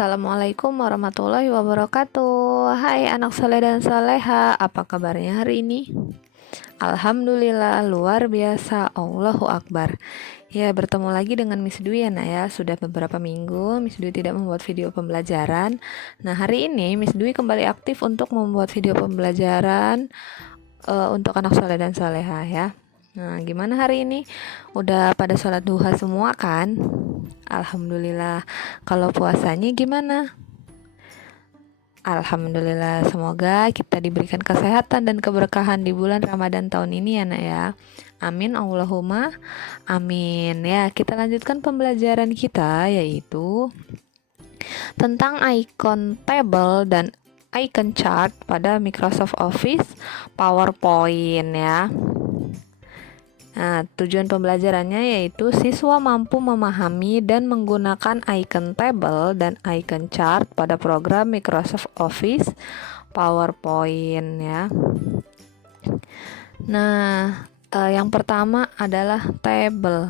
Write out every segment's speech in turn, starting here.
Assalamualaikum warahmatullahi wabarakatuh. Hai anak soleh dan soleha, apa kabarnya hari ini? Alhamdulillah, luar biasa, Allahu Akbar. Ya, bertemu lagi dengan Miss Dwi ya nak ya. Sudah beberapa minggu Miss Dwi tidak membuat video pembelajaran. Nah, hari ini Miss Dwi kembali aktif untuk membuat video pembelajaran untuk anak soleh dan soleha ya. Nah, gimana hari ini? Udah pada sholat duha semua kan? Alhamdulillah. Kalau puasanya gimana? Alhamdulillah, semoga kita diberikan kesehatan dan keberkahan di bulan Ramadan tahun ini ya nak ya. Amin Allahumma amin. Ya, kita lanjutkan pembelajaran kita yaitu tentang icon table dan icon chart pada Microsoft Office PowerPoint ya. Nah, tujuan pembelajarannya yaitu siswa mampu memahami dan menggunakan icon table dan icon chart pada program Microsoft Office PowerPoint ya. Nah, yang pertama adalah table.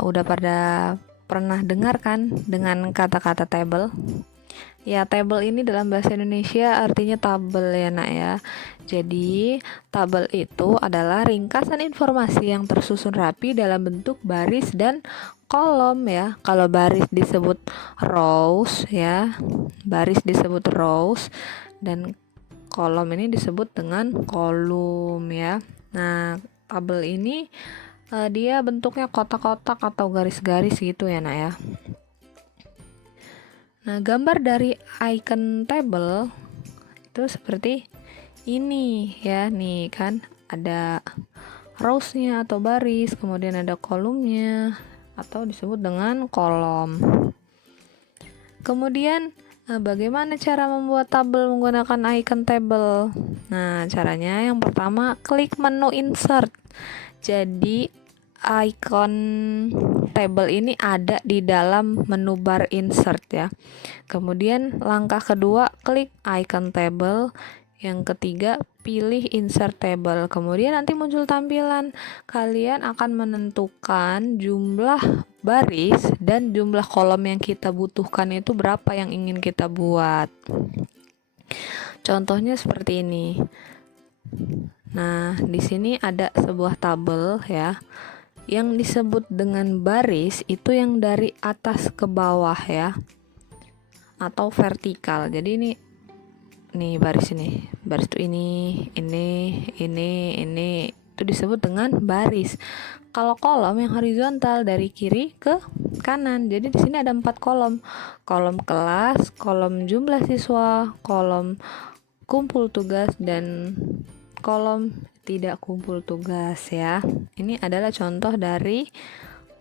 Udah pada pernah dengar kan dengan kata-kata table? Ya, tabel ini dalam bahasa Indonesia artinya tabel ya nak ya. Jadi, tabel itu adalah ringkasan informasi yang tersusun rapi dalam bentuk baris dan kolom ya. Kalau baris disebut rows ya. Baris disebut rows dan kolom ini disebut dengan kolom ya. Nah, tabel ini dia bentuknya kotak-kotak atau garis-garis gitu ya nak ya. Nah, gambar dari icon table itu seperti ini ya, nih kan ada rows-nya atau baris, kemudian ada kolomnya atau disebut dengan kolom. Kemudian bagaimana cara membuat tabel menggunakan icon table? Nah, caranya yang pertama klik menu insert. Jadi icon table ini ada di dalam menu bar insert ya. Kemudian langkah kedua klik icon table. Yang ketiga pilih insert table. Kemudian nanti muncul tampilan. Kalian akan menentukan jumlah baris dan jumlah kolom yang kita butuhkan itu berapa yang ingin kita buat. Contohnya seperti ini. Nah, di sini ada sebuah tabel ya. Yang disebut dengan baris itu yang dari atas ke bawah ya, atau vertikal. Jadi ini baris ini, baris itu ini itu disebut dengan baris. Kalau kolom yang horizontal dari kiri ke kanan. Jadi di sini ada 4 kolom. Kolom kelas, kolom jumlah siswa, kolom kumpul tugas dan kolom tidak kumpul tugas ya. Ini adalah contoh dari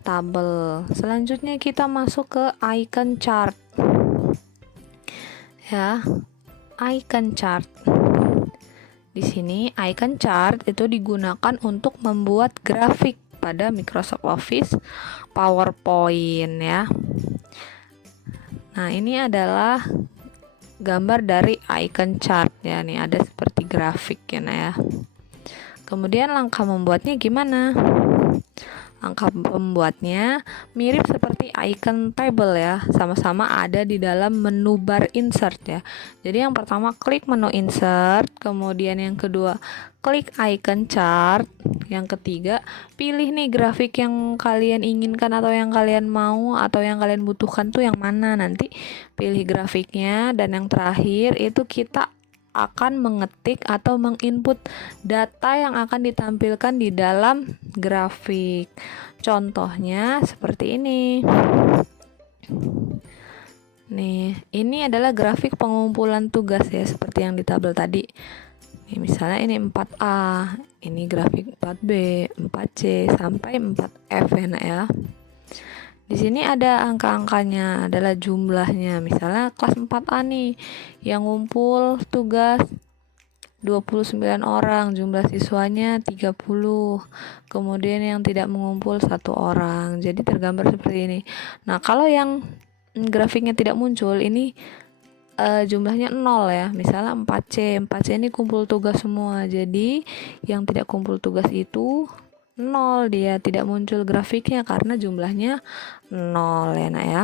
tabel. Selanjutnya kita masuk ke icon chart. Ya, icon chart. Di sini icon chart itu digunakan untuk membuat grafik pada Microsoft Office PowerPoint ya. Nah, ini adalah gambar dari icon chart ya. Nih ada seperti grafik ya nah ya. Kemudian langkah membuatnya gimana? Langkah membuatnya mirip seperti icon table ya, sama-sama ada di dalam menu bar insert ya. Jadi yang pertama klik menu insert, kemudian yang kedua klik icon chart, yang ketiga pilih nih grafik yang kalian inginkan atau yang kalian mau atau yang kalian butuhkan tuh yang mana, nanti pilih grafiknya, dan yang terakhir itu kita akan mengetik atau menginput data yang akan ditampilkan di dalam grafik. Contohnya seperti ini. Nih, ini adalah grafik pengumpulan tugas ya, seperti yang di tabel tadi. Nih, misalnya ini 4A, ini grafik 4B, 4C sampai 4F ya. Di sini ada angka-angkanya, adalah jumlahnya. Misalnya kelas 4A nih, yang ngumpul tugas 29 orang, jumlah siswanya 30. Kemudian yang tidak mengumpul 1 orang. Jadi tergambar seperti ini. Nah, kalau yang grafiknya tidak muncul, ini jumlahnya 0 ya. Misalnya 4C ini kumpul tugas semua. Jadi yang tidak kumpul tugas itu 0, dia tidak muncul grafiknya karena jumlahnya 0 ya nak ya.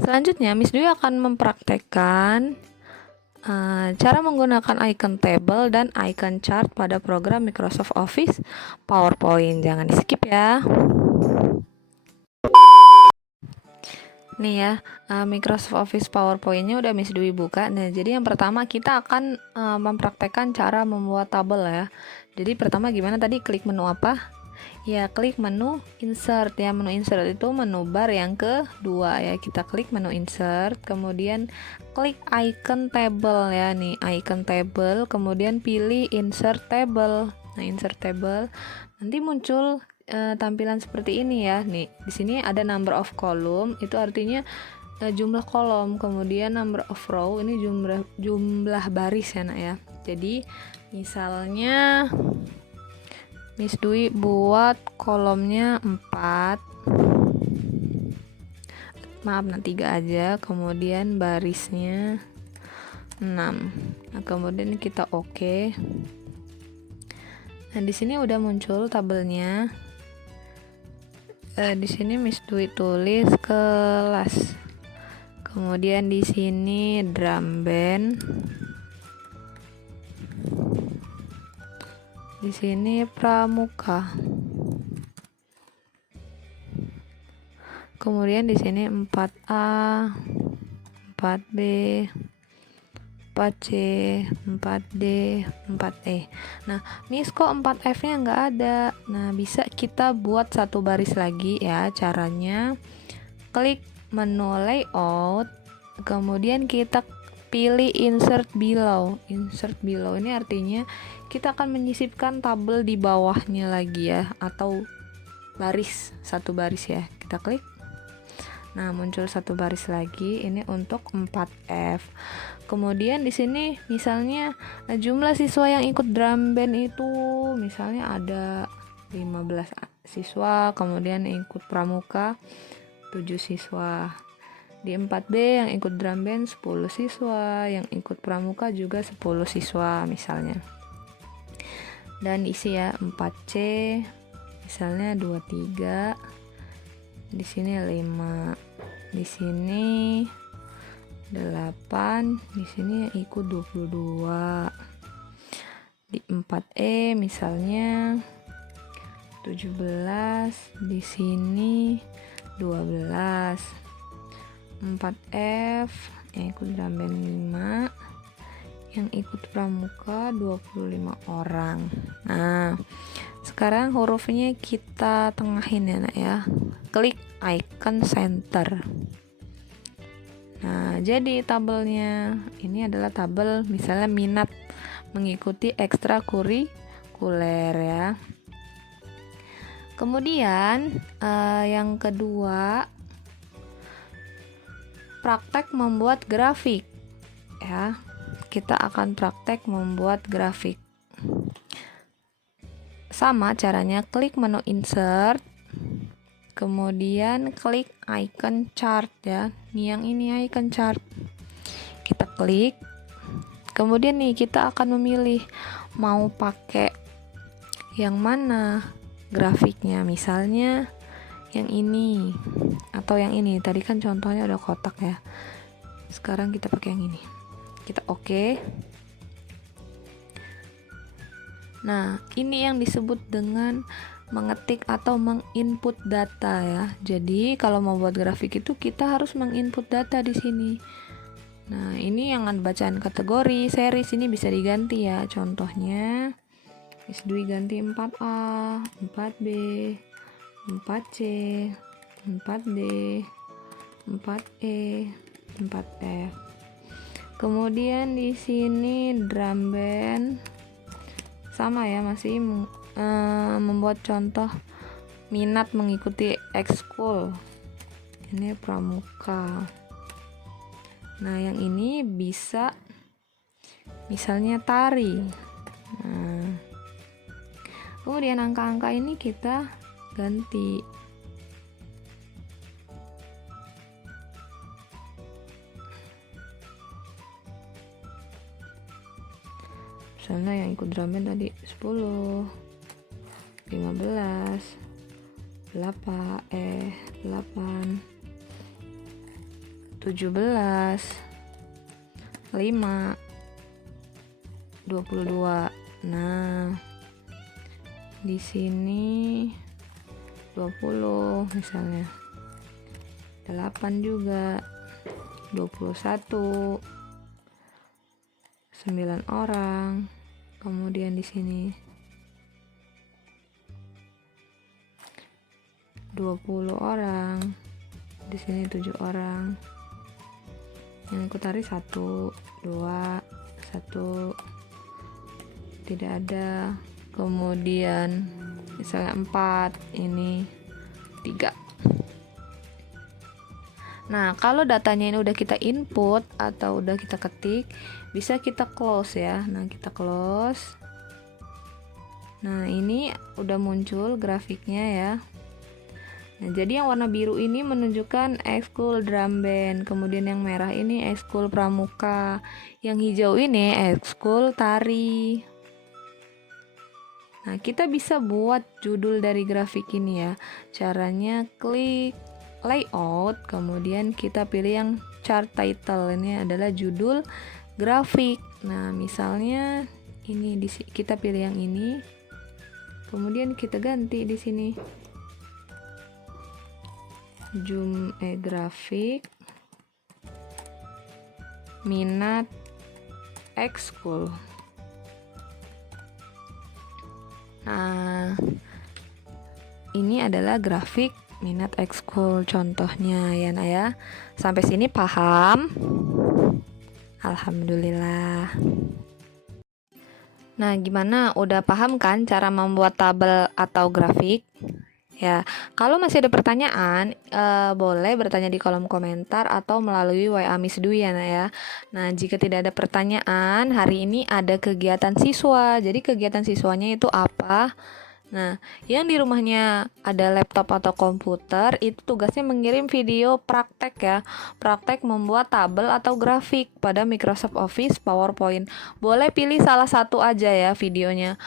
Selanjutnya Miss Dwi akan mempraktekkan cara menggunakan icon table dan icon chart pada program Microsoft Office PowerPoint. Jangan di skip ya. Nih ya, Microsoft Office PowerPoint-nya udah Miss Dwi buka. Nah, jadi yang pertama kita akan mempraktekkan cara membuat tabel ya. Jadi pertama gimana tadi, klik menu apa? Ya, klik menu insert ya. Menu insert itu menu bar yang kedua ya. Kita klik menu insert, kemudian klik icon table ya. Nih, icon table, kemudian pilih insert table. Nah, insert table nanti muncul tampilan seperti ini ya. Nih, di sini ada number of column, itu artinya jumlah kolom, kemudian number of row, ini jumlah baris ya nak ya. Jadi misalnya Miss Dwi buat kolomnya 4, maaf, 3 aja, kemudian barisnya 6. Nah, kemudian kita oke. Nah, di sini udah muncul tabelnya. Di sini Miss Dwi tulis kelas. Kemudian di sini drum band. Di sini pramuka. Kemudian di sini 4A, 4B, 4C, 4D, 4E. Nah, Miss kok 4F-nya nggak ada. Nah, bisa kita buat satu baris lagi ya. Caranya klik menu layout, kemudian kita pilih insert below. Insert below ini artinya kita akan menyisipkan tabel di bawahnya lagi ya, atau baris, satu baris ya. Kita klik. Nah, muncul satu baris lagi, ini untuk 4F. Kemudian di sini misalnya jumlah siswa yang ikut drum band itu misalnya ada 15 siswa, kemudian yang ikut pramuka 7 siswa. Di 4B yang ikut drum band 10 siswa, yang ikut pramuka juga 10 siswa misalnya. Dan isi ya 4C misalnya 23, di sini 5, di sini 8, di sini yang ikut 22. Di 4E misalnya 17, di sini 12. 4F yang ikut drum band 5, yang ikut pramuka 25 orang. Nah, sekarang hurufnya kita tengahin ya nak ya. Klik icon center. Nah, jadi tabelnya ini adalah tabel misalnya minat mengikuti ekstrakurikuler ya. Kemudian yang kedua, praktek membuat grafik ya. Kita akan praktek membuat grafik. Sama caranya, klik menu insert, kemudian klik icon chart ya. Nih yang ini icon chart. Kita klik. Kemudian nih kita akan memilih mau pakai yang mana grafiknya. Misalnya yang ini atau yang ini. Tadi kan contohnya udah kotak ya. Sekarang kita pakai yang ini. Kita oke. Nah, ini yang disebut dengan mengetik atau menginput data ya. Jadi kalau mau buat grafik itu kita harus menginput data di sini. Nah, ini yang bacaan kategori, series ini bisa diganti ya. Contohnya Miss Dwi ganti 4A, 4B, 4C, 4D, 4E, 4F. Kemudian di sini drum band sama ya, masih membuat contoh minat mengikuti ekskul. Ini pramuka. Nah, yang ini bisa misalnya tari. Nah, kemudian angka-angka ini kita ganti. Misalnya yang ikut drum band tadi 10, 15, 8, 17, 5, 22. Nah, di sini 20 misalnya. 8 juga. 21. 9 orang. Kemudian di sini 20 orang. Di sini 7 orang. Yang aku tarik 1, 2, 1. Tidak ada. Kemudian misalnya 4, ini 3. Nah, kalau datanya ini udah kita input atau udah kita ketik, bisa kita close ya. Nah, kita close. Nah, ini udah muncul grafiknya ya. Nah, jadi yang warna biru ini menunjukkan ekskul drum band, kemudian yang merah ini ekskul pramuka, yang hijau ini ekskul tari. Nah, kita bisa buat judul dari grafik ini ya. Caranya klik layout, kemudian kita pilih yang chart title. Ini adalah judul grafik. Nah, misalnya ini kita pilih yang ini. Kemudian kita ganti di sini. Grafik minat ekskul. Nah, ini adalah grafik minat ekskul contohnya ya Nak ya. Sampai sini paham? Alhamdulillah. Nah, gimana? Udah paham kan cara membuat tabel atau grafik? Ya, kalau masih ada pertanyaan, boleh bertanya di kolom komentar atau melalui WA Miss Dwi ya Nak ya. Nah, jika tidak ada pertanyaan, hari ini ada kegiatan siswa. Jadi kegiatan siswanya itu apa? Nah, yang di rumahnya ada laptop atau komputer, itu tugasnya mengirim video praktek ya. Praktek membuat tabel atau grafik pada Microsoft Office PowerPoint. Boleh pilih salah satu aja ya videonya.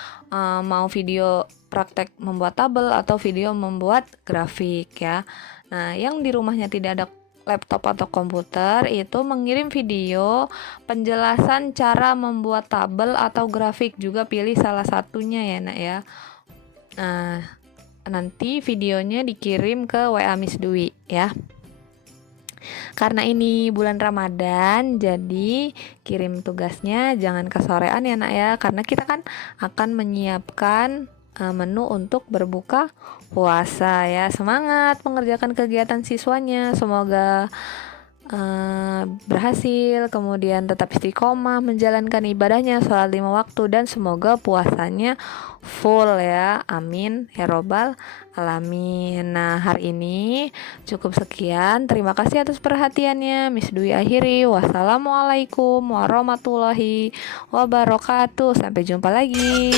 Mau video praktek membuat tabel atau video membuat grafik ya. Nah, yang di rumahnya tidak ada laptop atau komputer, itu mengirim video penjelasan cara membuat tabel atau grafik. Juga pilih salah satunya ya Nak ya. Nah, nanti videonya dikirim ke WA Miss Dwi ya. Karena ini bulan Ramadan, jadi kirim tugasnya jangan kesorean ya Nak ya, karena kita kan akan menyiapkan menu untuk berbuka puasa ya. Semangat mengerjakan kegiatan siswanya, semoga berhasil, kemudian tetap istiqomah menjalankan ibadahnya, sholat 5 waktu, dan semoga puasanya full ya, amin ya robbal alamin. Nah, hari ini cukup sekian, terima kasih atas perhatiannya. Miss Dwi akhiri, wassalamualaikum warahmatullahi wabarakatuh, sampai jumpa lagi.